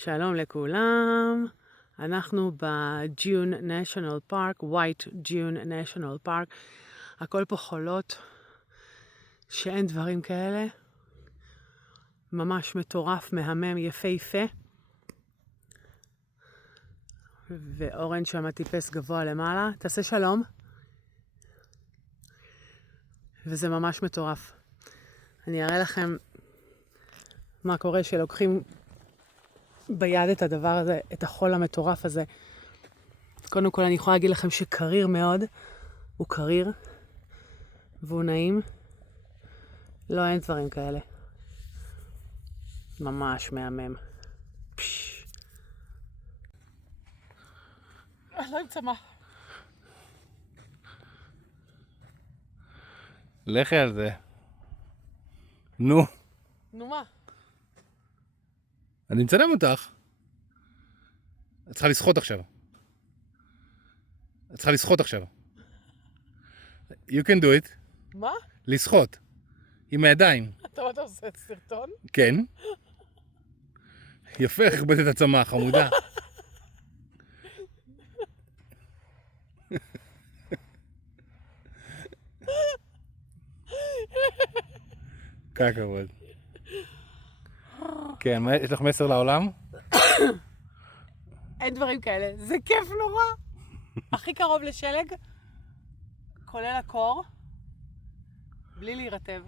שלום לכולם, אנחנו בג'יון נשיונל פארק, ווייט ג'יון נשיונל פארק. הכל פה חולות, שאין דברים כאלה. ממש מטורף, מהמם, יפהפה. ואורן שם טיפס גבוה למעלה. תעשה שלום. וזה ממש מטורף. אני אראה לכם מה קורה שלוקחים ביד את הדבר הזה, את החול המטורף הזה. קודם כל אני יכולה להגיד לכם שקריר מאוד, הוא קריר, והוא נעים. לא, אין דברים כאלה. ממש מהמם. פש. לא עם צמח. לכי על זה. נו. נו מה? אני מצלם אותך. את צריכה לשחות עכשיו. את צריכה לשחות עכשיו. You can do it. מה? לשחות. עם הידיים. אתה עושה סרטון? כן. יפה, הכבדת את הצמח, חמודה. כל הכבוד. כן, יש לך מסר לעולם? אין דברים כאלה. זה כיף נורא. הכי קרוב לשלג, כולל הקור, בלי להירטב.